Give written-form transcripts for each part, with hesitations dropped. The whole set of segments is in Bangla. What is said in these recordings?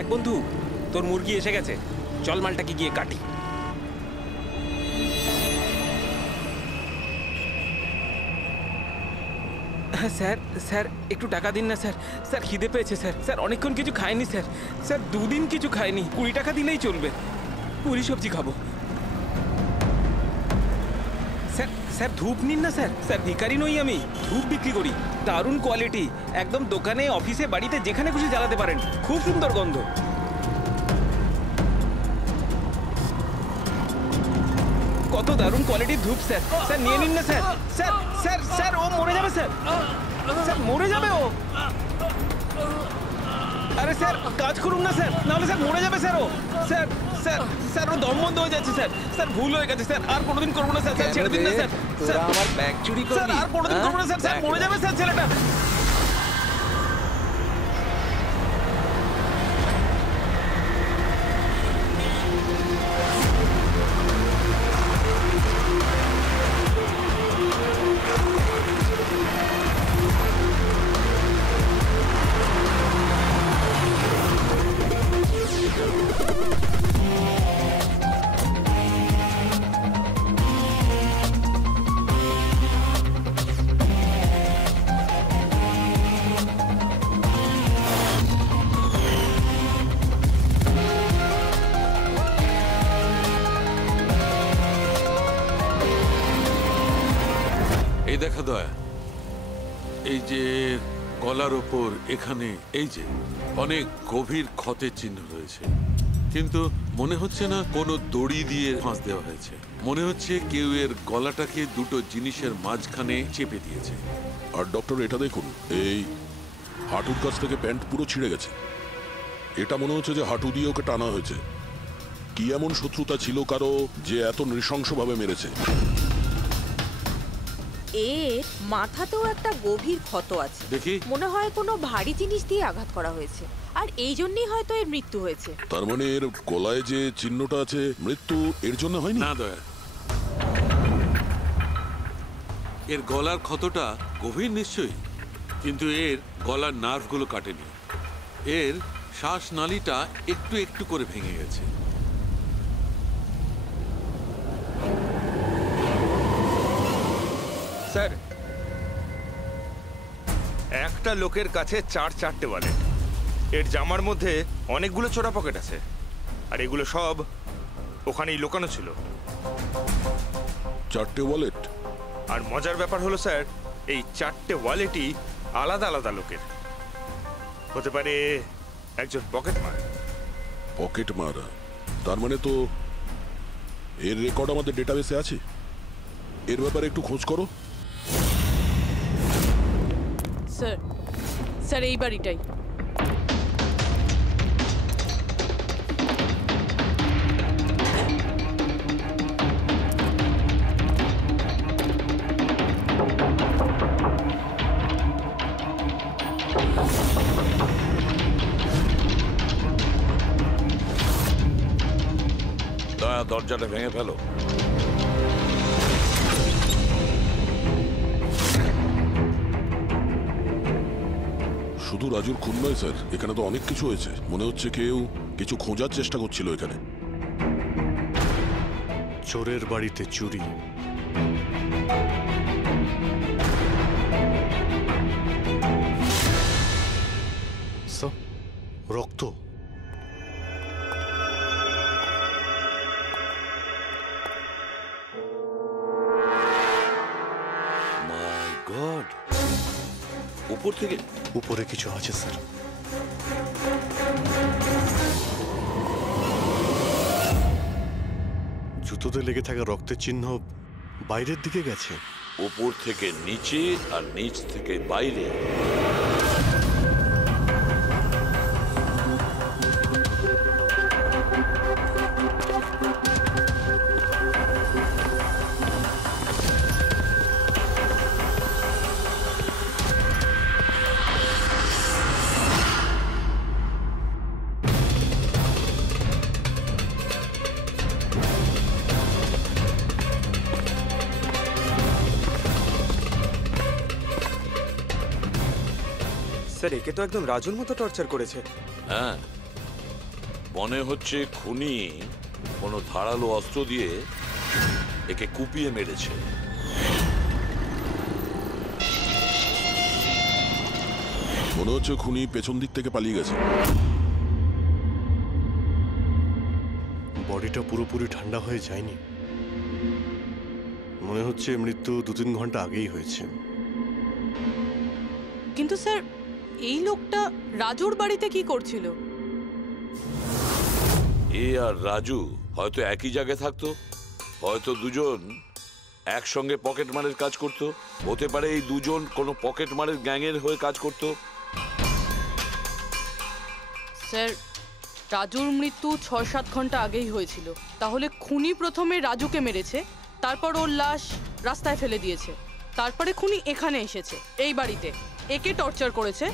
দেখ বন্ধু, তোর মুরগি এসে গেছে, চল মালটাকে গিয়ে কাটি। হ্যাঁ স্যার, স্যার একটু টাকা দিন না স্যার। স্যার খিদে পেয়েছে স্যার। স্যার অনেকক্ষণ কিছু খাইনি স্যার। স্যার 2 দিন কিছু খাইনি, 20 টাকা দিলেই চলবে, পুরি সবজি খাবো। স্যার স্যার ধূপ নিন না স্যার। স্যার ভিখারি নই আমি, ধূপ বিক্রি করি, দারুণ কোয়ালিটি, একদম দোকানে, অফিসে, বাড়িতে যেখানে খুশি জ্বালাতে পারেন, খুব সুন্দর গন্ধ। কত দারুণ কোয়ালিটির ধূপ স্যার। স্যার নিয়ে নিন না স্যার। স্যার স্যার স্যার ও মরে যাবে স্যার। স্যার মরে যাবে ও। আরে স্যার কাজ করুন না স্যার, নাহলে স্যার মরে যাবে স্যার ও। স্যার স্যার স্যার ও দম বন্ধ হয়ে যাচ্ছে স্যার। স্যার ভুল হয়ে গেছে স্যার, আর কোনোদিন করবো না স্যার। স্যার ছেড়ে দিন না স্যার। স্যার আমার ব্যাগ চুরি করবি? স্যার আর কোনোদিন করবো না স্যার। স্যার মরে যাবে স্যার ছেলেটা। দেখা দয়া, এই যে গলার ওপর এখানে এই যে অনেক গভীর ক্ষতের চিহ্ন রয়েছে, কিন্তু মনে হচ্ছে না কোনো দড়ি দিয়ে ফাঁস দেওয়া হয়েছে। মনে হচ্ছে কেউ এর গলাটাকে দুটো জিনিসের মাঝখানে চেপে দিয়েছে। আর ডক্টর এটা দেখুন, এই হাঁটুর কাছ থেকে প্যান্ট পুরো ছিঁড়ে গেছে। এটা মনে হচ্ছে যে হাঁটু দিয়ে ওকে টানা হয়েছে। কি এমন শত্রুতা ছিল কারো যে এত নৃশংসভাবে মেরেছে? এর মাথাতেও একটা গভীর ক্ষত আছে, দেখি মনে হয় কোনো ভারী জিনিস দিয়ে আঘাত করা হয়েছে, আর এই জন্যই হয়তো এর মৃত্যু হয়েছে। তার মানে এর গলায় যে চিহ্নটা আছে, মৃত্যু এর জন্য হয়নি? না দয়া, এর গলার ক্ষতটা গভীর নিশ্চয়ই, কিন্তু এর গলার নার্ভগুলো কাটেনি। এর শ্বাসনালীটা একটু একটু করে ভেঙে গেছে। স্যার, একটা লোকের কাছে 4-4টে ওয়ালেট। এর জামার মধ্যে অনেকগুলো চোরা পকেট আছে, আর এগুলো সব ওখানেই লুকানো ছিল। 4টে ওয়ালেট? আর মজার ব্যাপার হলো স্যার, এই 4টে ওয়ালেটই আলাদা আলাদা লোকের। হতে পারে একজন পকেট মার। পকেট মারা? তার মানে তো এর রেকর্ড আমাদের ডেটাবেসে আছে। এর ব্যাপারে একটু খোঁজ করো। স্যার, স্যার এই বাড়িটাই। দয়া, দরজাটা ভেঙে ফেলো। শুধু রাজুর খুন নয় স্যার, এখানে তো অনেক কিছু হয়েছে। মনে হচ্ছে কেউ কিছু খোঁজার চেষ্টা করছিল এখানে। চোরের বাড়িতে চুরি, রক্ত। মাই গড, উপর থেকে? উপরে কিছু আছে স্যার। জুতোতে লেগে থাকা রক্তের চিহ্ন বাইরের দিকে গেছে। উপর থেকে নিচে আর নিচ থেকে বাইরে। স্যার, একে তো একদম রাজুর মতো টর্চার করেছে। হ্যাঁ, মনে হচ্ছে খুনি কোনো ধারালো অস্ত্র দিয়ে একে কুপিয়ে মেরেছে। মনে হচ্ছে খুনি পেছন দিক থেকে পালিয়ে গেছে। বডিটা পুরোপুরি ঠান্ডা হয়ে যায়নি। মনে হচ্ছে মৃত্যু 2-3 ঘন্টা আগেই হয়েছে। কিন্তু স্যার, এই লোকটা রাজুর বাড়িতে কি করছিল? এ আর রাজু হয়তো একই জায়গায় থাকতো, হয়তো দুজন একসঙ্গে পকেট মারের কাজ করত, হতে পারে এই দুজন কোনো পকেট মারের গ্যাংয়ের হয়ে কাজ করত। স্যার, রাজুর মৃত্যু 6-7 ঘন্টা আগেই হয়েছিল। তাহলে খুনি প্রথমে রাজুকে মেরেছে, তারপর ওর লাশ রাস্তায় ফেলে দিয়েছে, তারপরে খুনি এখানে এসেছে এই বাড়িতে, একে টর্চার করেছে,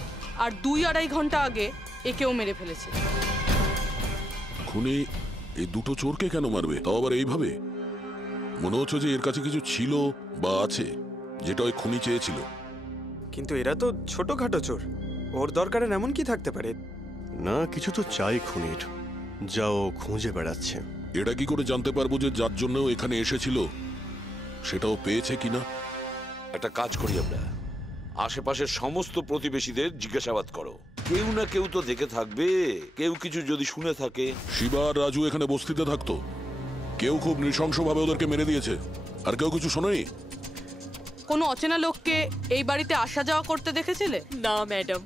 আর 2-2.5 ঘন্টা আগে একেও মেরে ফেলেছে। খুনি এই দুটো চোরকে কেন মারবে, তাও আবার এইভাবে? মনে হচ্ছে যে এর কাছে কিছু ছিল বা আছে, যেটা ওই খুনি চেয়েছিল। কিন্তু এরা তো ছোটখাটো চোর, ওর দরকারে এমন কি থাকতে পারে? না, কিছু তো চাই খুনির, যাও খুঁজে বেড়াচ্ছে। এটা কি করে জানতে পারবো যে যার জন্য এখানে এসেছিল সেটাও পেয়েছে কিনা? একটা কাজ করি আমরা, আশেপাশের সমস্ত প্রতিবেশীদের জিজ্ঞাসাবাদ করো, কেউ না কেউ তো দেখে থাকবে, কেউ কিছু যদি শুনে থাকে। শিবা আর রাজু এখানে বস্তিতে থাকতো, কেউ খুব নৃশংসভাবে ওদেরকে মেরে দিয়েছে, আর কেউ কিছু শোনেনি। কোনো অচেনা লোককে এই বাড়িতে আসা যাওয়া করতে দেখেছিলে? না ম্যাডাম।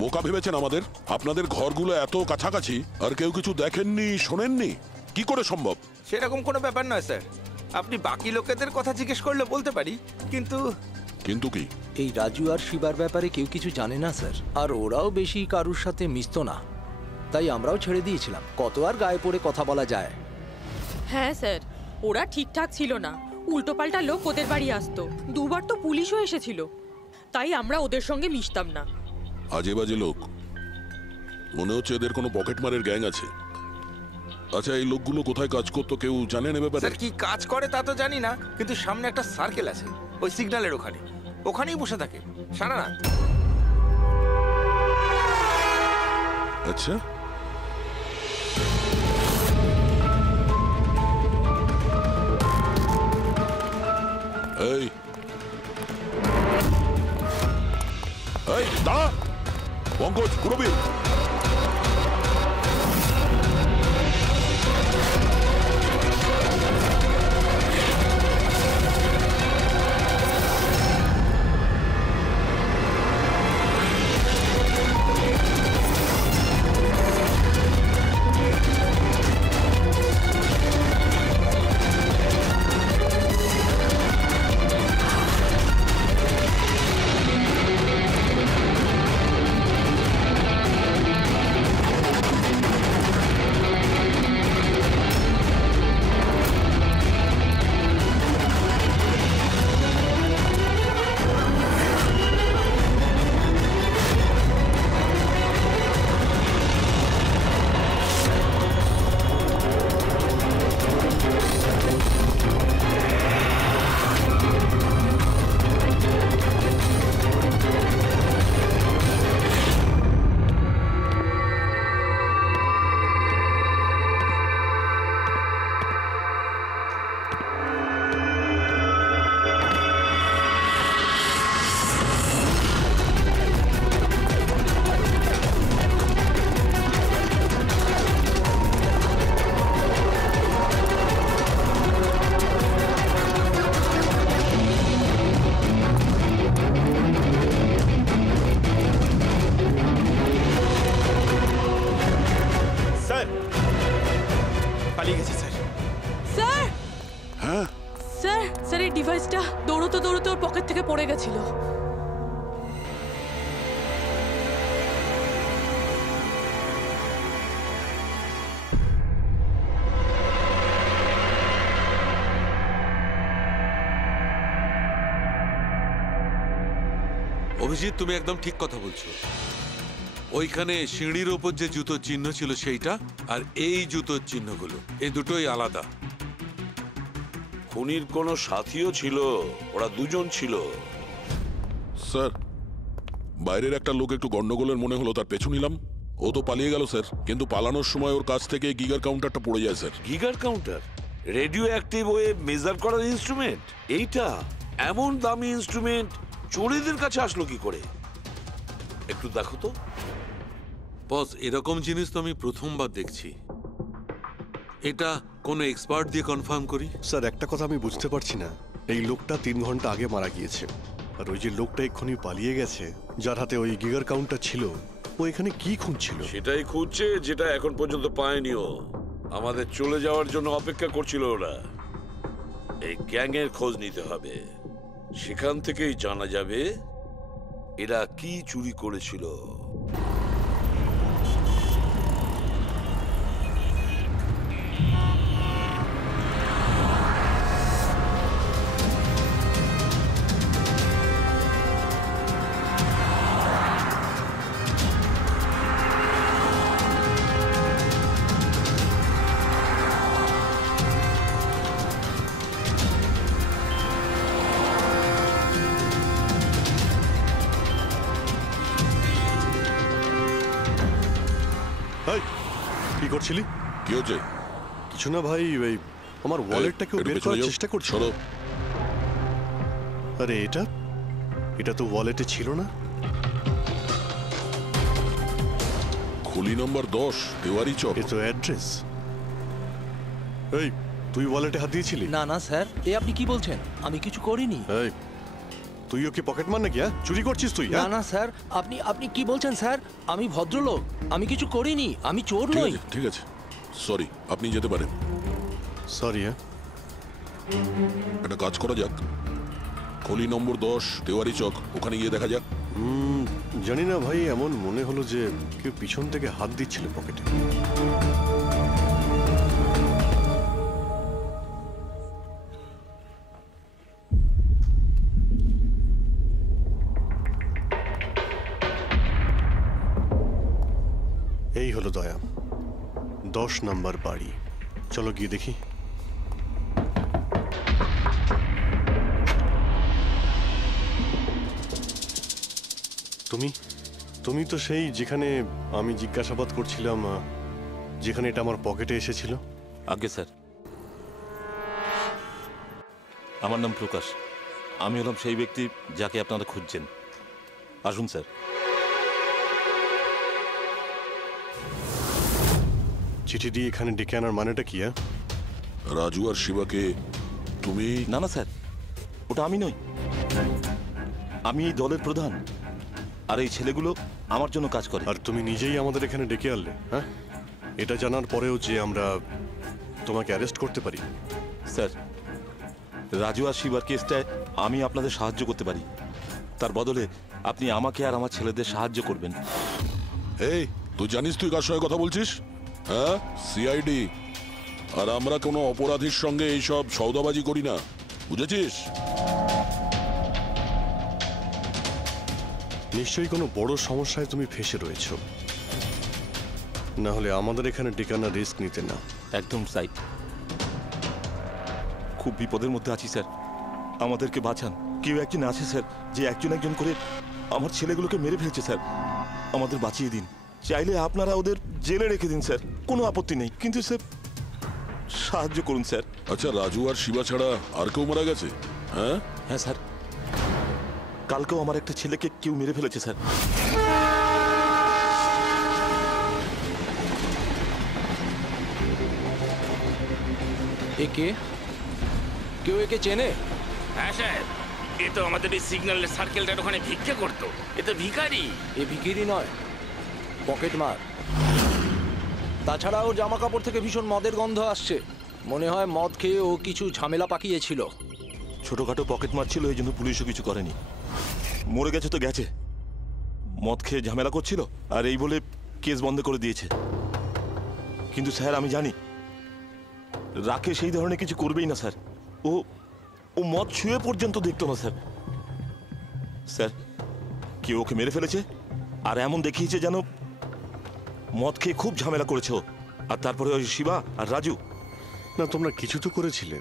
বোকা ভেবেছেন আমাদের? আপনাদের ঘরগুলো এত কাছাকাছি আর কেউ কিছু দেখেননি, শোনেননি, কি করে সম্ভব? সেরকম কোনো ব্যাপার নয় স্যার, আপনি বাকি লোকেদের কথা জিজ্ঞেস করলে বলতে পারি, কিন্তু কিন্তু কি? এই রাজু আর শিবার ব্যাপারে কেউ কিছু জানে না স্যার, আর ওরাও বেশি কারুর সাথে মিশতো না, তাই আমরাও ছেড়ে দিয়েছিলাম। কত আর গায়ে পড়ে কথা বলা যায়? হ্যাঁ স্যার, ওরা ঠিকঠাক ছিল না, উল্টোপাল্টা লোক ওদের বাড়ি আসতো, 2বার তো পুলিশও এসেছিল, তাই আমরা ওদের সঙ্গে মিশতাম না। আজে বাজে লোক, মনে হচ্ছে এদের কোনো পকেট মারের গ্যাং আছে। আচ্ছা, এই লোকগুলো কোথায় কাজ করতো কেউ জানেন এ ব্যাপারে? স্যার কি কাজ করে তা তো জানি না, কিন্তু সামনে একটা সার্কেল আছে, ওই সিগন্যালের ওখানেই বসে থাকে সারা রাত। আচ্ছা, এই এই দাঁড়া, পঙ্কজ, পুরবীর, পালিয়ে গেছে স্যার। স্যার, হ্যাঁ স্যার, স্যার, এই ডিভাইসটা দৌড়তে দৌড়তে ওর পকেট থেকে পড়ে গেছিল। অভিজিৎ, তুমি একদম ঠিক কথা বলছো। ওইখানে সিঁড়ির ওপর যে জুতোর চিহ্ন ছিল সেইটা, আর এই জুতোর চিহ্নগুলো, এই দুটোই আলাদা। খুনির কোনো সাথীও ছিল, ওরা দুজন ছিল। স্যার, বাইরের একটা লোক একটু গন্ডগোলের মনে হলো, তার পেছু নিলাম, ও তো পালিয়ে গেল স্যার, কিন্তু পালানোর সময় ওর কাছ থেকে গিগার কাউন্টারটা পড়ে যায় sir. Geiger counter? Radioactive wave measure করার ইনস্ট্রুমেন্ট? এইটা এমন দামি ইনস্ট্রুমেন্ট চোরেদের কাছে আসলো কি করে? একটু দেখো তো। বস, এরকম জিনিস তো আমি প্রথমবার দেখছি। এটা কোনো এক্সপার্ট দিয়ে কনফার্ম করি। স্যার, একটা কথা আমি বুঝতে পারছি না, এই লোকটা 3 ঘন্টা আগে মারা গিয়েছে, আর ওই যে লোকটা এক্ষুনি পালিয়ে গেছে, যার হাতে ওই গিগার কাউন্টার ছিল, ও এখানে কি খুঁজছিল? সেটাই খুঁজছে যেটা এখন পর্যন্ত পায়নিও। আমাদের চলে যাওয়ার জন্য অপেক্ষা করছিল ওরা। এই গ্যাংয়ের খোঁজ নিতে হবে, সেখান থেকেই জানা যাবে এরা কি চুরি করেছিল। এই, কি করছিলি? কি হচ্ছে? কিছু না ভাই, ওই আমার ওয়ালেটটাকে বের করার চেষ্টা করছি। আরে এটা তো ওয়ালেটে ছিল না। খুলি নম্বর 10, তেওয়ারি চক। এ তো অ্যাড্রেস। এই, তুই ওয়ালেটে হাত দিয়েছিলি? না না স্যার, এ আপনি কি বলছেন? আমি কিছু করিনি। এই, তুইও কি পকেট মার নাকি? চুরি করছিস তুই? না না স্যার, আপনি কি বলছেন স্যার? আমি ভদ্রলোক, আমি কিছু করিনি, আমি চোর নই। ঠিক আছে, সরি, আপনি যেতে পারেন। সরি। একটা কাজ করা যাক, খলি নম্বর 10, তেওয়ারি চক, ওখানে গিয়ে দেখা যাক। জানি না ভাই, এমন মনে হলো যে কেউ পিছন থেকে হাত দিচ্ছিল পকেটে। এই হলো দয়া, 10 নম্বর বাড়ি। চলো গিয়ে দেখি। তুমি তো সেই যেখানে আমি জিজ্ঞাসাবাদ করছিলাম, যেখানে এটা আমার পকেটে এসেছিল? আগে স্যার, আমার নাম প্রকাশ। আমি হলাম সেই ব্যক্তি যাকে আপনারা খুঁজছেন। আসুন স্যার। চিঠি দিয়ে এখানে ডেকে আনার মানেটা কি? রাজু আর শিবাকে তুমি? না না স্যার, ওটা আমি নই। আমি এই দলের প্রধান, আর এই ছেলেগুলো আমার জন্য কাজ করে। আর তুমি নিজেই আমাদের এখানে ডেকে আনলে? হ্যাঁ, এটা জানার পরেও যে আমরা তোমাকে অ্যারেস্ট করতে পারি? স্যার, রাজু আর শিবার কেসটায় আমি আপনাদের সাহায্য করতে পারি। তার বদলে আপনি আমাকে আর আমার ছেলেদের সাহায্য করবেন। এই, তুই জানিস তুই কার সঙ্গে কথা বলছিস? হ্যাঁ, সিআইডি। আর আমরা কোনো অপরাধীর সঙ্গে এইসব সৌদাবাজি করি না, বুঝেছিস? নিশ্চয়ই কোনো বড় সমস্যায় তুমি ফেঁসে রয়েছো, না হলে আমাদের এখানে ডেকে আনার রিস্ক নিতে না। একদম সাইড। খুব বিপদের মধ্যে আছি স্যার, আমাদেরকে বাঁচান। কেউ একজন আছে স্যার, যে একজন করে আমার ছেলেগুলোকে মেরে ফেলছে স্যার। আমাদের বাঁচিয়ে দিন। চাইলে আপনারা ওদের জেলে রেখে দিন স্যার, কোনো আপত্তি নেই, কিন্তু স্যার সাহায্য করুন স্যার। আচ্ছা, রাজু আর শিবা ছাড়া আর কেউ মারা গেছে? হ্যাঁ হ্যাঁ স্যার, কালকেও আমার একটা ছেলেকে কেউ মেরে ফেলেছে স্যার। একে কেউ একে চেনে? হ্যাঁ স্যার, এ তো আমাদের এই সিগন্যালের সার্কেলটার ওখানে ভিক্ষা করতো। এ তো ভিখারি। এ ভিখারি নয়, পকেট মার। তাছাড়া ওর জামা কাপড় থেকে ভীষণ মদের গন্ধ আসছে। মনে হয় মদ খেয়ে ও কিছু ঝামেলা পাকিয়েছিল। ছোটখাটো পকেট মারছিল, এই জন্য পুলিশও কিছু করেনি। মরে গেছে তো গেছে, মদ খেয়ে ঝামেলা করছিল আর এই বলে কেস বন্ধ করে দিয়েছে। কিন্তু স্যার আমি জানি রাকেশ এই ধরনের কিছু করবেই না স্যার। ও ও মদ ছুঁয়ে পর্যন্ত দেখতো না স্যার। স্যার, কেউ ওকে মেরে ফেলেছে আর এমন দেখিয়েছে যেন মদ খেয়ে খুব ঝামেলা করেছে ও। আর তারপরে ওই শিবা আর রাজু। না, তোমরা কিছু তো করেছিলে,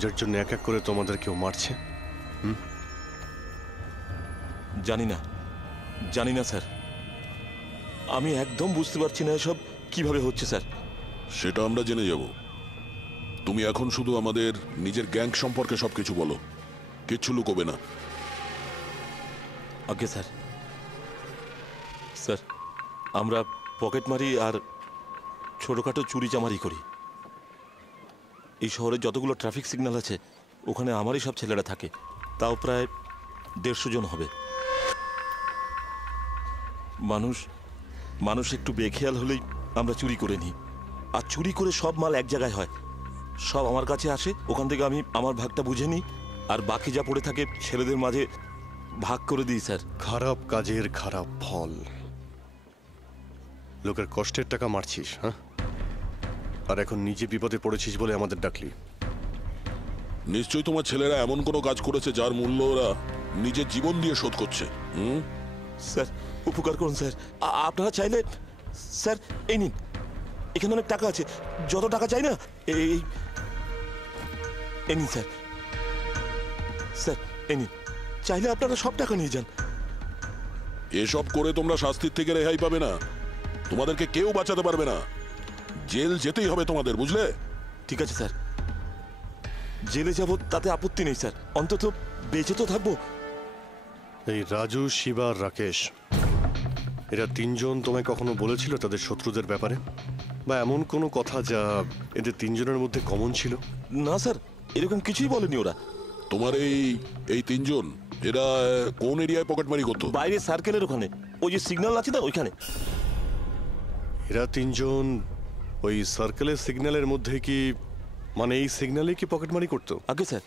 যার জন্য এক এক করে তোমাদের কেউ মারছে। জানি না স্যার, আমি একদম বুঝতে পারছি না এসব কিভাবে হচ্ছে স্যার। সেটা আমরা জেনে যাব। তুমি এখন শুধু আমাদের নিজের গ্যাং সম্পর্কে সবকিছু বলো, কিচ্ছু লুকোবে না। Okay sir. স্যার, আমরা পকেটমারি আর ছোটোখাটো চুরি চামারি করি। এই শহরে যতগুলো ট্রাফিক সিগন্যাল আছে ওখানে আমারই সব ছেলেরা থাকে, তাও প্রায় 150 জন হবে। মানুষ একটু বেখেয়াল হলেই আমরা চুরি করে নিই, আর চুরি করে সব মাল এক জায়গায় হয়, সব আমার কাছে আসে, ওখান থেকে আমি আমার ভাগটা বুঝে নিই, আর বাকি যা পড়ে থাকে ছেলেদের মাঝে ভাগ করে দিই স্যার। খারাপ কাজের খারাপ ফল। লোকের কষ্টের টাকা মারছিস, হ্যাঁ? আর এখন নিজে বিপদে পড়েছিস বলে আমাদের ডাকলি। নিশ্চয়ই তোমার ছেলেরা এমন কোনো কাজ করেছে যার মূল্য ওরা নিজের জীবন দিয়ে শোধ করছে। স্যার, উপকার করুন স্যার। আপনারা চাইলে স্যার এই নিন, এখানে অনেক টাকা আছে, যত টাকা চাই না এই নিন স্যার। স্যার এই নিন, চাইলে আপনারা সব টাকা নিয়ে যান। এসব করে তোমরা শাস্তির থেকে রেহাই পাবে না, তোমাদেরকে কেউ বাঁচাতে পারবে না। জেল যেতেই হবে তোমাদের, বুঝলে? ঠিক আছে স্যার, জেলে যাব তাতে আপত্তি নেই স্যার, অন্তত বেঁচে তো থাকবো। এই রাজু, শিবা আর রাকেশ, এরা তিনজন তোমায় কখনো বলেছিল তাদের শত্রুদের ব্যাপারে, বা এমন কোনো কথা যা এদের তিনজনের মধ্যে কমন ছিল? না স্যার, এরকম কিছুই বলেনি ওরা। তোমার এই তিনজন এরা কোন এরিয়ায় পকেটমারি করতো? বাইরে সার্কেলের ওখানে, ওই যে সিগন্যাল আছে না ওইখানে। এরা তিনজন ওই সার্কেলের সিগন্যালের মধ্যে কি, মানে এই সিগন্যালে কি পকেটমারি করতো? আগে স্যার।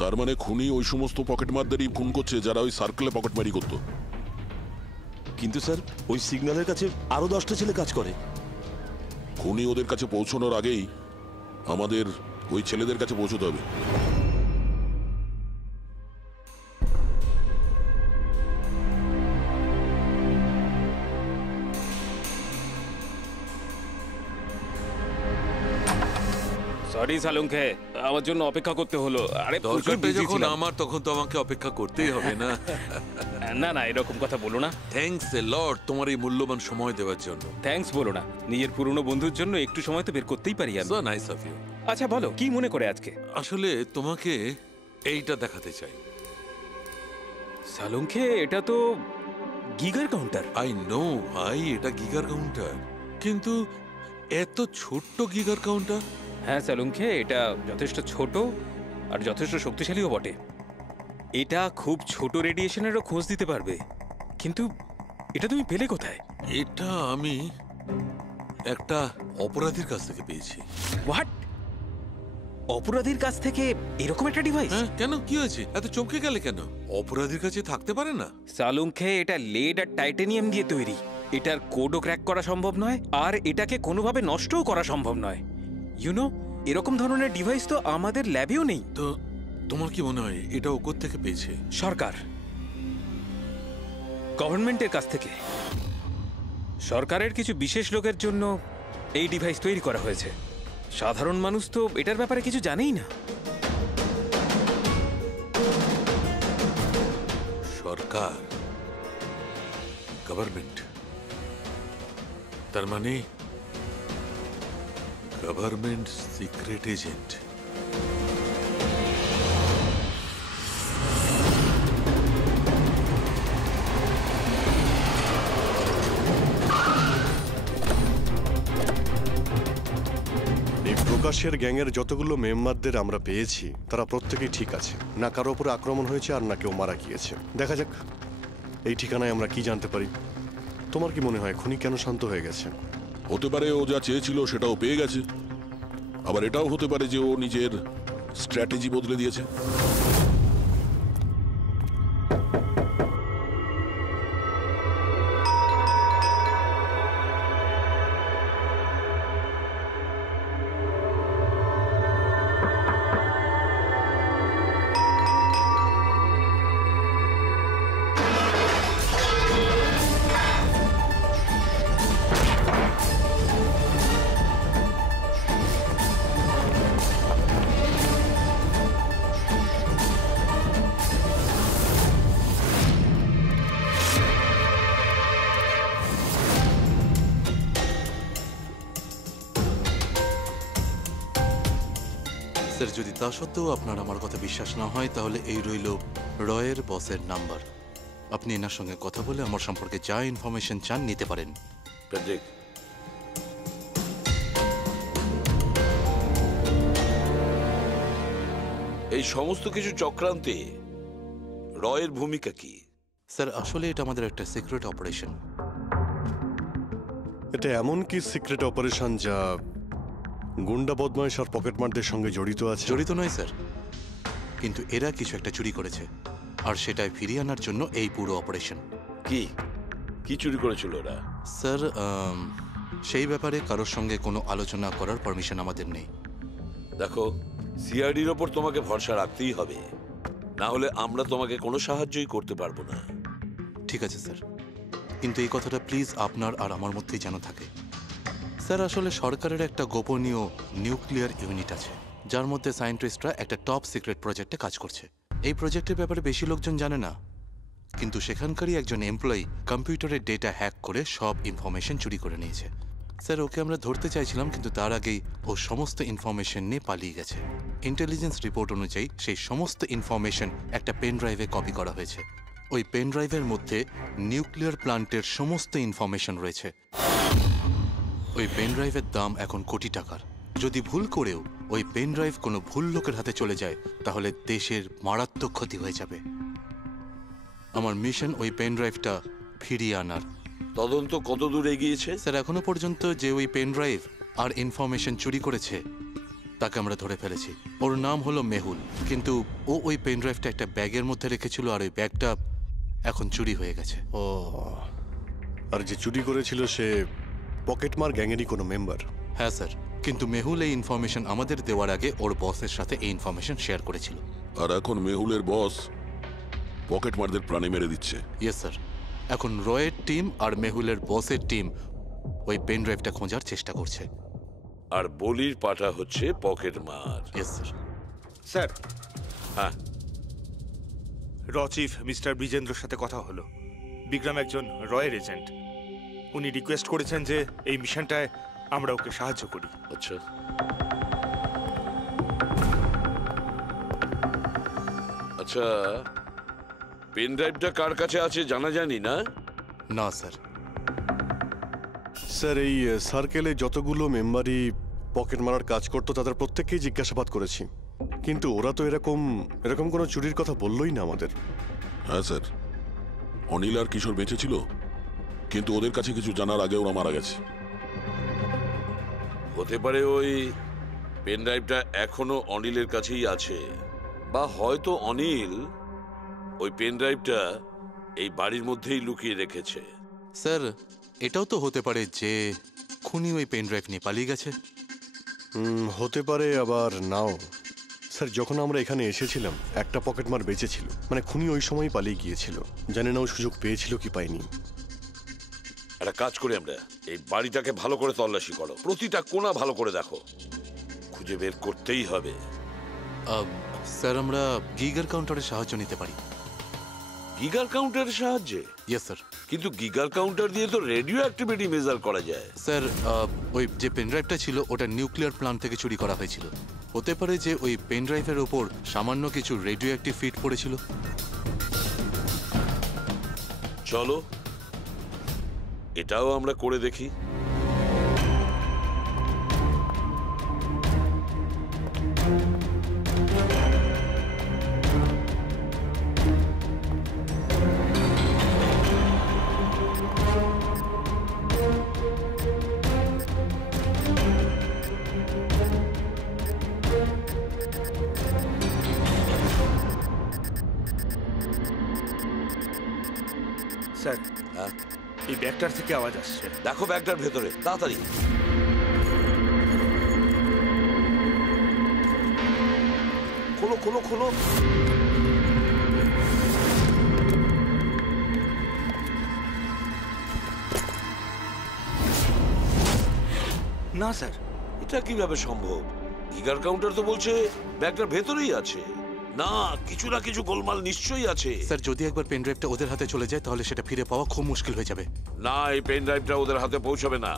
তার মানে খুনি ওই সমস্ত পকেটমারদেরই খুন করছে যারা ওই সার্কেলে পকেটমারি করতো। কিন্তু স্যার ওই সিগন্যালের কাছে আরো 10টা ছেলে কাজ করে। খুনি ওদের কাছে পৌঁছানোর আগেই আমাদের ওই ছেলেদের কাছে পৌঁছতে হবে। সরি সালুঙ্কে, আমার জন্য অপেক্ষা করতে হলো। আরে দরকারটা যখন আমার, তখন তো আমাকে অপেক্ষা করতেই হবে না? না না, এরকম কথা বলো না। থ্যাঙ্কস এ লট তোমার এই মূল্যবান সময় দেওয়ার জন্য। থ্যাঙ্কস বলো না, নিজের পুরনো বন্ধুর জন্য একটু সময় তো বের করতেই পারি আমি। So nice of you. আচ্ছা বলো, কি মনে করে আজকে? আসলে তোমাকে এইটা দেখাতে চাই। সালুঙ্কে, এটা তো গিগার কাউন্টার। আই নো ভাই, এটা গিগার কাউন্টার, কিন্তু এত ছোট্ট গিগার কাউন্টার। হ্যাঁ সালুঙ্কে, এটা যথেষ্ট ছোট আর যথেষ্ট শক্তিশালীও বটে। এটা খুব ছোট রেডিয়েশনেরও খোঁজ দিতে পারবে, কিন্তু এটা তুমি পেলে কোথায়? এটা আমি একটা অপরাধীর কাছ থেকে পেয়েছি। হোয়াট? অপরাধীর কাছ থেকে এরকম একটা ডিভাইস? হ্যাঁ, কেন কি হয়েছে? এত চমকে গেলে কেন? অপরাধীর কাছে থাকতে পারে না? সালুঙ্কে, এটা লেড আর টাইটানিয়াম দিয়ে তৈরি। এটার কোডও ক্র্যাক করা সম্ভব নয়, আর এটাকে কোনোভাবে নষ্টও করা সম্ভব নয়। ইউনো, এরকম ধরনের ডিভাইস তো আমাদের ল্যাবেও নেই। তো তোমার কি মনে হয় এটা ও কোথা থেকে পেয়েছে? সরকার, গভর্নমেন্টের কাছ থেকে। সরকারের কিছু বিশেষ লোকের জন্য এই ডিভাইস তৈরি করা হয়েছে। সাধারণ মানুষ তো এটার ব্যাপারে কিছু জানেই না। সরকার, গভর্নমেন্ট, তার মানে গভর্নমেন্ট সিক্রেট এজেন্ট। প্রকাশের গ্যাংয়ের যতগুলো মেম্বারদের আমরা পেয়েছি তারা প্রত্যেকেই ঠিক আছে, না কারো উপরে আক্রমণ হয়েছে আর না কেউ মারা গিয়েছে। দেখা যাক এই ঠিকানায় আমরা কি জানতে পারি। তোমার কি মনে হয় খুনি কেন শান্ত হয়ে গেছে? হতে পারে ও যা চেয়েছিল সেটাও পেয়ে গেছে, আবার এটাও হতে পারে যে ও নিজের স্ট্র্যাটেজি বদলে দিয়েছে। তা সত্ত্বেও আপনার আমার কথা বিশ্বাস না হয় তাহলে এই রইল রয়ের বসের নাম্বার। আপনি এনার সঙ্গে কথা বলে আমার সম্পর্কে যা ইনফরমেশন চান নিতে পারেন। প্যাট্রিক, এই সমস্ত কিছু চক্রান্তে রয়ের ভূমিকা কি? স্যার আসলে এটা আমাদের একটা সিক্রেট অপারেশন। এটা এমন কি সিক্রেট অপারেশন যা গুন্ডা বদমাইশ আর পকেটমারদের সঙ্গে জড়িত আছে? জড়িত নয় স্যার, কিন্তু এরা কিছু একটা চুরি করেছে আর সেটাই ফিরিয়ে আনার জন্য এই পুরো অপারেশন। কি কি চুরি করেছিল ওরা? স্যার সেই ব্যাপারে কারোর সঙ্গে কোনো আলোচনা করার পারমিশন আমাদের নেই। দেখো, সিআইডির ওপর তোমাকে ভরসা রাখতেই হবে, না হলে আমরা তোমাকে কোনো সাহায্যই করতে পারবো না। ঠিক আছে স্যার, কিন্তু এই কথাটা প্লিজ আপনার আর আমার মধ্যেই যেন থাকে। স্যার আসলে সরকারের একটা গোপনীয় নিউক্লিয়ার ইউনিট আছে যার মধ্যে সায়েন্টিস্টরা একটা টপ সিক্রেট প্রজেক্টে কাজ করছে। এই প্রজেক্টের ব্যাপারে বেশি লোকজন জানে না, কিন্তু সেখানকারই একজন এমপ্লয়ি কম্পিউটারের ডেটা হ্যাক করে সব ইনফরমেশন চুরি করে নিয়েছে। স্যার ওকে আমরা ধরতে চাইছিলাম, কিন্তু তার আগেই ও সমস্ত ইনফরমেশন নিয়ে পালিয়ে গেছে। ইন্টেলিজেন্স রিপোর্ট অনুযায়ী সেই সমস্ত ইনফরমেশন একটা পেন ড্রাইভে কপি করা হয়েছে। ওই পেন ড্রাইভের মধ্যে নিউক্লিয়ার প্ল্যান্টের সমস্ত ইনফরমেশন রয়েছে। ওই পেন ড্রাইভের দাম এখন কোটি টাকার। যদি ভুল করেও ওই পেন ড্রাইভ কোনো ভুল লোকের হাতে চলে যায় তাহলে দেশের মারাত্মক ক্ষতি হয়ে যাবে। আমার মিশন ওই পেন ড্রাইভটা ফিরিয়ে আনার। তদন্ত কত দূর এগিয়েছে? স্যার এখনো পর্যন্ত যে ওই পেন ড্রাইভ আর ইনফরমেশন চুরি করেছে তাকে আমরা ধরে ফেলেছি। ওর নাম হলো মেহুল, কিন্তু ও ওই পেন ড্রাইভটা একটা ব্যাগের মধ্যে রেখেছিল আর ওই ব্যাগটা এখন চুরি হয়ে গেছে। ও, আর যে চুরি করেছিল সে পকেটমার গ্যাংয়েরই কোনো মেম্বার? হ্যাঁ স্যার, কিন্তু মেহুল এই ইনফরমেশন আমাদের দেওয়ার আগে ওর বসের সাথে এই ইনফরমেশন শেয়ার করেছিল। আর এখন মেহুলের বস পকেটমারদের প্রাণে মেরে দিচ্ছে। ইয়েস স্যার, এখন রয়ের টিম আর মেহুলের বসের টিম ওই পেন ড্রাইভটা খোঁজার চেষ্টা করছে। আর বলির পাঠা হচ্ছে পকেটমার। Yes sir. স্যার, হ্যাঁ, র চিফ মিস্টার বিজেন্দ্রর সাথে কথা হলো। বিক্রম একজন রয়ের এজেন্ট। উনি রিকোয়েস্ট করেছেন যে এই মিশনটায় আমরা ওকে সাহায্য করি। আচ্ছা, আচ্ছা, পেন ড্রাইভটা কার কাছে আছে জানা জানি না? না স্যার। স্যার এই সার্কেলে যতগুলো মেম্বারই পকেট মারার কাজ করতো তাদের প্রত্যেককেই জিজ্ঞাসাবাদ করেছি, কিন্তু ওরা তো এরকম কোনো চুরির কথা বললোই না আমাদের। হ্যাঁ স্যার, অনিল আর কিশোর বেঁচে ছিল, কিন্তু ওদের কাছে কিছু জানার আগে ওরা মারা গেছে। হতে পারে ওই পেন ড্রাইভটা এখনো অনিলের কাছেই আছে, বা হয়তো অনিল ওই পেন ড্রাইভটা এই বাড়ির মধ্যেই লুকিয়ে রেখেছে। স্যার এটাও তো হতে পারে যে খুনি ওই পেন ড্রাইভ নিয়ে পালিয়ে গেছে। হতে পারে, আবার নাও। স্যার যখন আমরা এখানে এসেছিলাম একটা পকেটমার বেঁচে ছিল, মানে খুনি ওই সময় পালিয়ে গিয়েছিল। জানি না ও সুযোগ পেয়েছিল কি পায়নি। একটা কাজ করি আমরা, এই বাড়িটাকে ভালো করে তল্লাশি করো, প্রতিটা কোণা ভালো করে দেখো, খুঁজে বের করতেই হবে। স্যার আমরা গিগার কাউন্টারের সাহায্য নিতে পারি। গিগার কাউন্টারের সাহায্যে? Yes sir. কিন্তু গিগার কাউন্টার দিয়ে তো রেডিও অ্যাক্টিভিটি মেজার করা যায়। স্যার ওই যে পেন ড্রাইভটা ছিল ওটা নিউক্লিয়ার প্ল্যান্ট থেকে চুরি করা হয়েছিল। হতে পারে যে ওই পেন ড্রাইভের ওপর সামান্য কিছু রেডিও অ্যাক্টিভ ফিট পড়েছিল। চলো এটাও আমরা করে দেখি। স্যার, এই ব্যাগটার থেকে আওয়াজ আসছে। দেখো ব্যাগটার ভেতরে, তাড়াতাড়ি। খোলো খোলো খোলো। না স্যার, এটা কিভাবে সম্ভব? গিগার কাউন্টার তো বলছে ব্যাগটার ভেতরেই আছে। না, কিছু না কিছু গোলমাল নিশ্চয়ই আছে। স্যার যদি একবার পেন ড্রাইভটা ওদের হাতে চলে যায় তাহলে সেটা ফিরে পাওয়া খুব মুশকিল হয়ে যাবে। না, এই পেন ড্রাইভটা ওদের হাতে পৌঁছাবে না।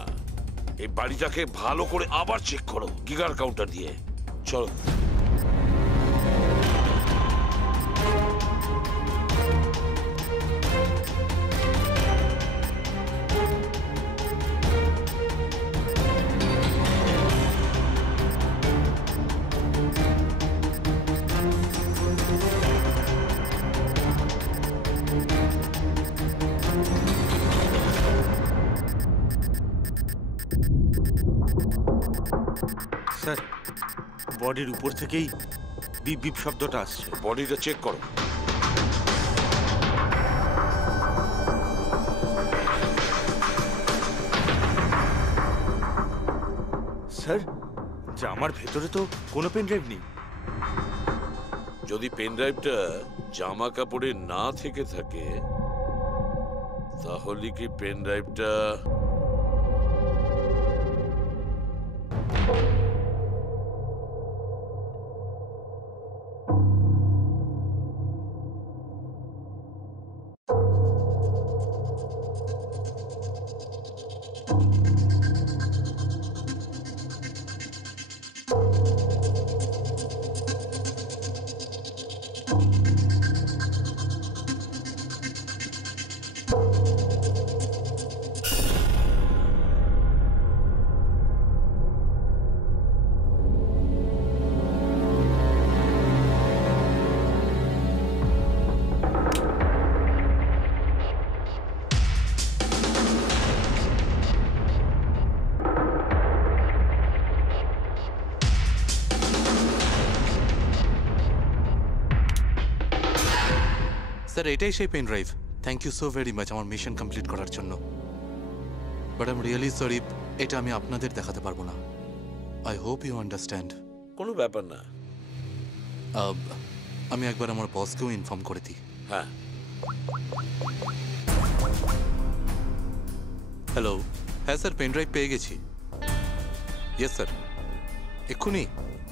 এই বাড়িটাকে ভালো করে আবার চেক করো গিগার কাউন্টার দিয়ে। চলো। বডির উপর থেকেই বিপ বিপ শব্দটা আসছে। বডিটা চেক করো। স্যার, জামার ভেতরে তো কোনো পেন ড্রাইভ নেই। যদি পেন ড্রাইভটা জামা কাপড়ে না থেকে থাকে তাহলে কি পেন ড্রাইভটা স্যার এটাই সেই pen drive. Thank you so very much আমার মিশন কমপ্লিট করার জন্য। But I am really sorry, এটা আমি আপনাদের দেখাতে পারবো না। I hope you understand. কোনো ব্যাপার না। আমি একবার আমার বসকেও ইনফর্ম করে দিই। হ্যাঁ। হ্যালো। হ্যাঁ স্যার, পেন ড্রাইভ পেয়ে গেছি। ইয়েস স্যার, এক্ষুনি।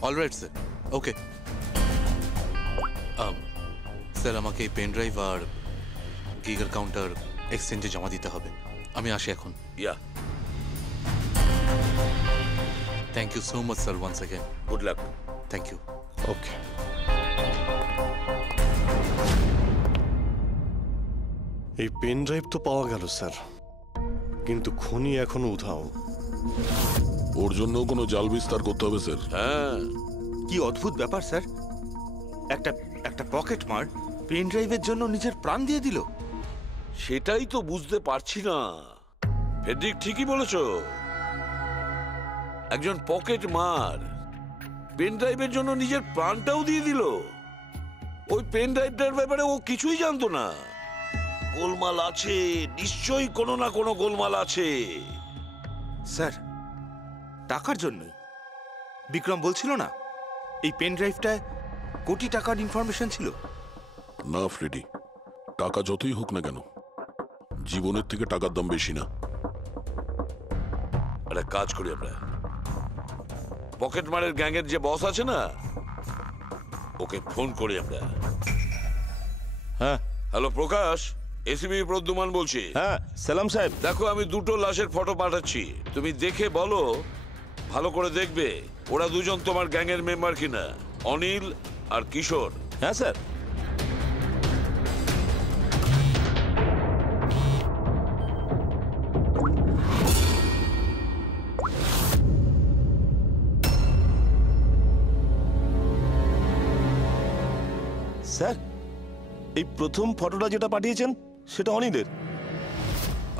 Alright sir, okay. স্যার আমাকে এই পেন ড্রাইভ আর গিগার কাউন্টার এক্সচেঞ্জে জমা দিতে হবে। আমি আসি এখন। Yeah, thank you so much sir once again. Good luck. Thank you. Okay. এই পেন ড্রাইভ তো পাওয়া গেল স্যার, কিন্তু খনি এখনো উধাও। ওর জন্য কোনো জাল বিস্তার করতে হবে স্যার। হ্যাঁ। কি অদ্ভুত ব্যাপার স্যার, একটা পকেট মার পেন ড্রাইভের জন্য নিজের প্রাণ দিয়ে দিল। সেটাই তো বুঝতে পারছি না। ফেডরিক ঠিকই বলেছ, একজন পকেট মার পেন ড্রাইভের জন্য নিজের প্রাণটাও দিয়ে দিল। ওই পেন ড্রাইভটার ব্যাপারে ও কিছুই জানতো না। গোলমাল আছে, নিশ্চয়ই কোনো না কোনো গোলমাল আছে। স্যার, টাকার জন্যই। বিক্রম বলছিল না এই পেন ড্রাইভটায় কোটি টাকার ইনফরমেশন ছিল। না ফ্রেডি, টাকা যতই হোক না কেন, জীবনের থেকে টাকার দাম বেশি না। একটা কাজ করি আমরা, পকেট মারের গ্যাংয়ের যে বস আছে না, ওকে ফোন করি আমরা। হ্যাঁ। হ্যালো প্রকাশ, এসিবি প্রদ্যুমান বলছি। হ্যাঁ সালাম সাহেব। দেখো আমি দুটো লাশের ফটো পাঠাচ্ছি, তুমি দেখে বলো, ভালো করে দেখবে ওরা দুজন তোমার গ্যাংয়ের মেম্বার কিনা, অনিল আর কিশোর। হ্যাঁ স্যার। স্যার, এই প্রথম ফটোটা যেটা পাঠিয়েছেন সেটা অনিলের।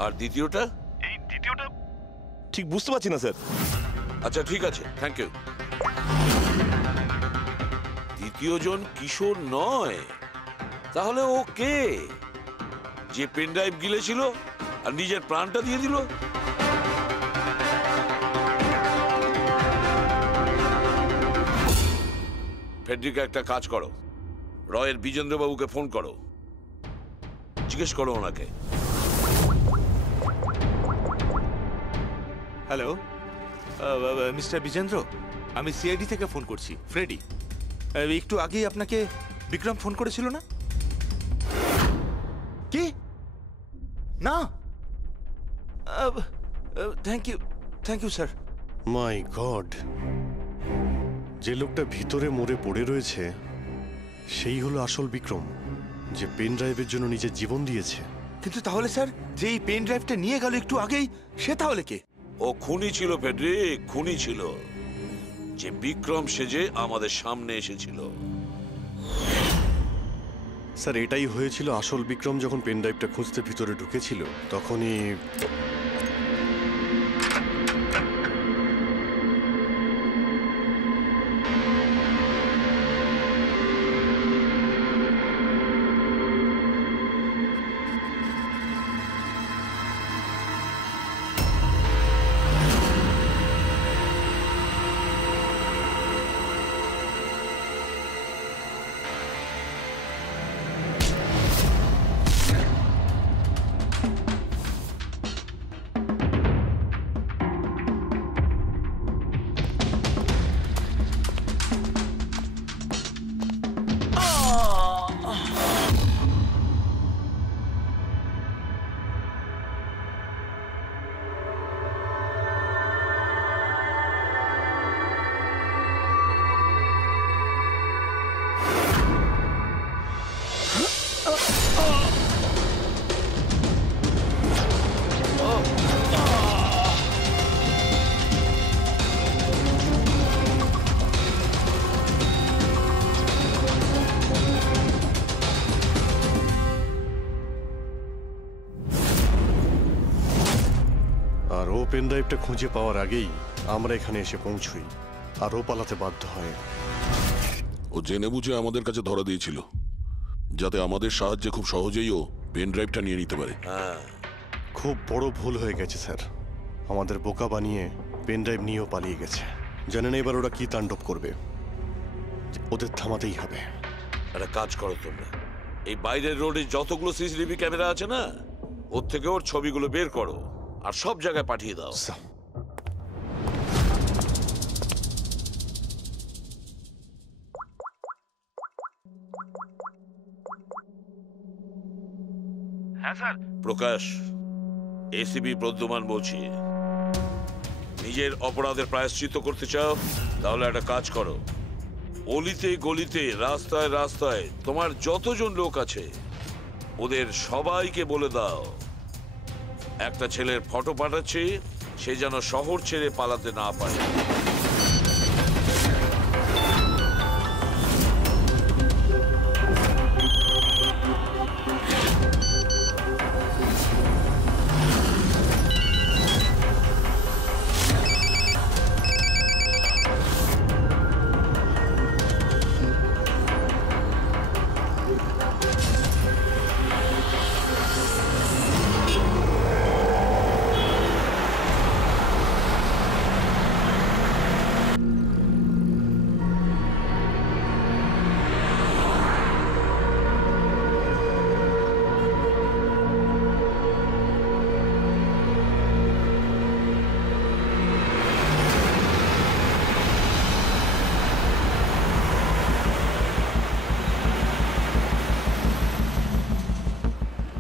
আর দ্বিতীয়টা? এই দ্বিতীয়টা ঠিক বুঝতে পারছি না স্যার। আচ্ছা ঠিক আছে, থ্যাংক ইউ। দ্বিতীয় জন কিশোর নয়, তাহলে ও কে? যে পেন ড্রাইভ গিলেছিল আর নিজের প্রাণটা দিয়ে দিল? ফেডরিকা একটা কাজ করো, রয়ের বিজেন্দ্রবাবুকে ফোন করো, জিজ্ঞেস করো ওনাকে। হ্যালো মিস্টার বিজেন্দ্র, আমি সিআইডি থেকে ফোন করছি, ফ্রেডি। একটু আগেই আপনাকে বিক্রম ফোন করেছিল না? কি না? Thank you sir. My God, যে লোকটা ভিতরে মরে পড়ে রয়েছে সেই হলো আসল বিক্রম, যে পেন ড্রাইভের জন্য নিজের জীবন দিয়েছে। কিন্তু তাহলে স্যার, যে এই পেন ড্রাইভটা নিয়ে গেল একটু আগেই, সে তাহলে কে? ও খুনি ছিল ফেডরিক, খুনি ছিল, যে বিক্রম সেজে আমাদের সামনে এসেছিল। স্যার, এটাই হয়েছিল। আসল বিক্রম যখন পেন ড্রাইভটা খুঁজতে ভিতরে ঢুকেছিল তখনই পেন ড্রাইভটা খুঁজে পাওয়ার আগেই আমরা এখানে এসে পৌঁছই, আর ও পালাতে বাধ্য হয়। ও জেনে বুঝে আমাদের কাছে ধরা দিয়েছিল, যাতে আমাদের সাহায্যে খুব সহজেই ও পেন ড্রাইভটা নিয়ে নিতে পারে। খুব বড় ভুল হয়ে গেছে স্যার, আমাদের বোকা বানিয়ে পেন ড্রাইভ নিয়েও পালিয়ে গেছে। জানেন এবার ওরা কি তাণ্ডব করবে, ওদের থামাতেই হবে। একটা কাজ করো তোমরা, এই বাইরের রোডে যতগুলো সিসিটিভি ক্যামেরা আছে না, ওর থেকে ওর ছবিগুলো বের করো আর সব জায়গায় পাঠিয়ে দাও। হ্যাঁ স্যার। প্রকাশ, এসিপি প্রদ্যুমান বলছি। নিজের অপরাধের প্রায়শ্চিত্ত করতে চাও? তাহলে একটা কাজ করো, অলিতে গলিতে রাস্তায় রাস্তায় তোমার যতজন লোক আছে ওদের সবাইকে বলে দাও একটা ছেলের ফটো পাঠাচ্ছি, সে যেন শহর ছেড়ে পালাতে না পারে।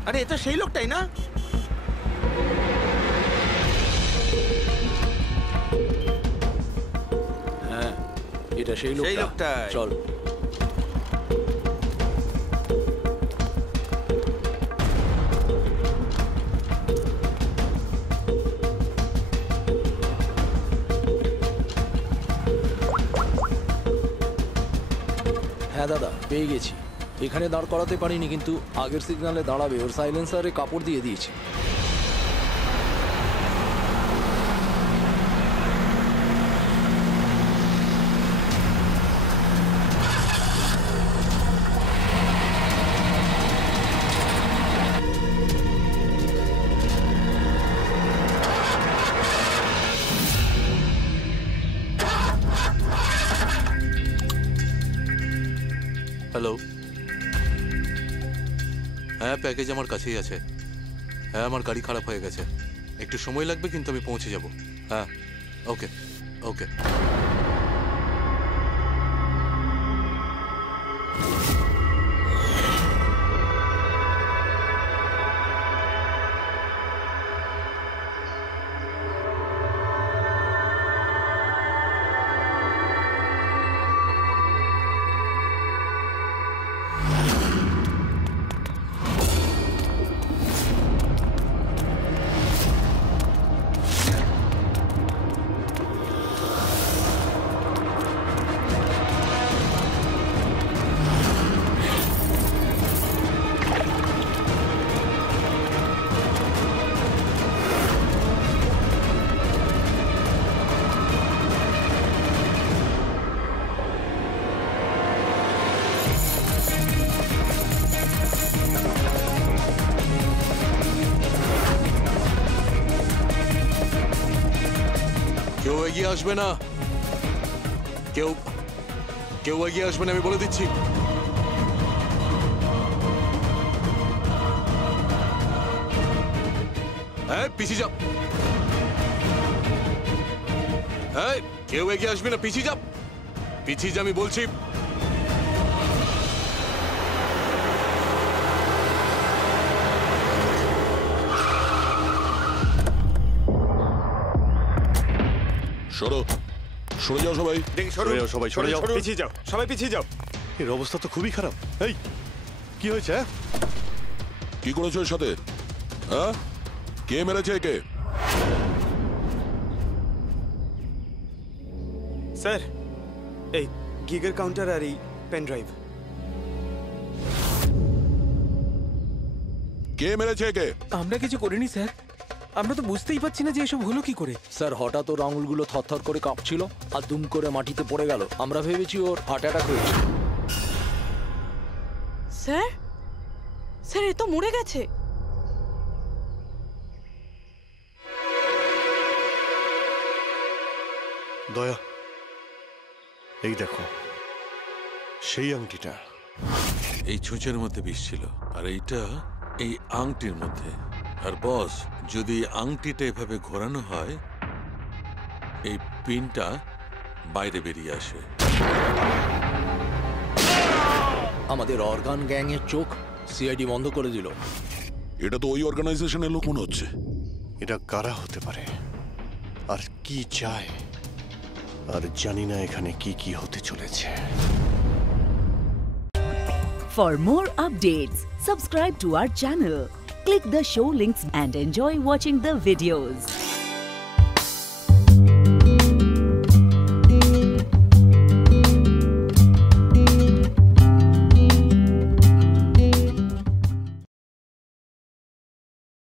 আরে এটা সেই লোকটাই না? হ্যাঁ, এটা সেই লোকটাই। চল। হ্যাঁ দাদা, পেয়ে গেছি। এখানে দাঁড় করাতে পারিনি, কিন্তু আগের সিগন্যালে দাঁড়াবে, ওর সাইলেন্সারে কাপড় দিয়ে দিয়েছি। হ্যালো, হ্যাঁ প্যাকেজ আমার কাছেই আছে। হ্যাঁ, আমার গাড়ি খারাপ হয়ে গেছে, একটু সময় লাগবে, কিন্তু আমি পৌঁছে যাব। হ্যাঁ, ওকে ওকে। কেউ এগিয়ে আসবে না, কেউ কেউ এগিয়ে আসবে না, আমি বলে দিচ্ছি। হ্যাঁ, পিছিয়ে যাও। হ্যাঁ, কেউ এগিয়ে আসবে না, পিছিয়ে যাও, পিছিয়ে যা, আমি বলছি। সরো, সরে যাও সবাই। সরে যাও সবাই, সরে যাও, পিছিয়ে যাও, সবাই পিছিয়ে যাও। এর অবস্থা তো খুবই খারাপ। এই, কি হয়েছে? কি করেছো এর সাথে? হ্যাঁ, কে মেরেছে একে? স্যার, এই গিগার কাউন্টার আর এই পেন ড্রাইভ। কে মেরেছে একে? আমরা কিছু করিনি স্যার। আমরা তো বুঝতেই পারছি না যে এসব হলো কি করে। স্যার হঠাৎ ওর আঙুলগুলো থরথর করে কাঁপছিল আর দুম করে মাটিতে পড়ে গেল। আমরা ভেবেছি ওর হার্ট অ্যাটাক হয়েছে। স্যার স্যার এ তো মরে গেছে। দয়া, এই দেখো সেই আংটিটা। এই ছুঁচের মধ্যে বিষ ছিল আর এইটা এই আংটির মধ্যে। আর বস, যদি আংটিটা এভাবে ঘোরানো হয় এই পিনটা বাইরে বেরিয়ে আসে। আমাদের অর্গান গ্যাং এর চোখ সিআইডি বন্ধ করে দিল। এটা তো ওই অর্গানাইজেশনের লোক মনে হচ্ছে। এটা কারা হতে পারে আর কি চায়, আর জানি না এখানে কি কি হতে চলেছে। For more updates, subscribe to our channel, click the show links and enjoy watching the videos.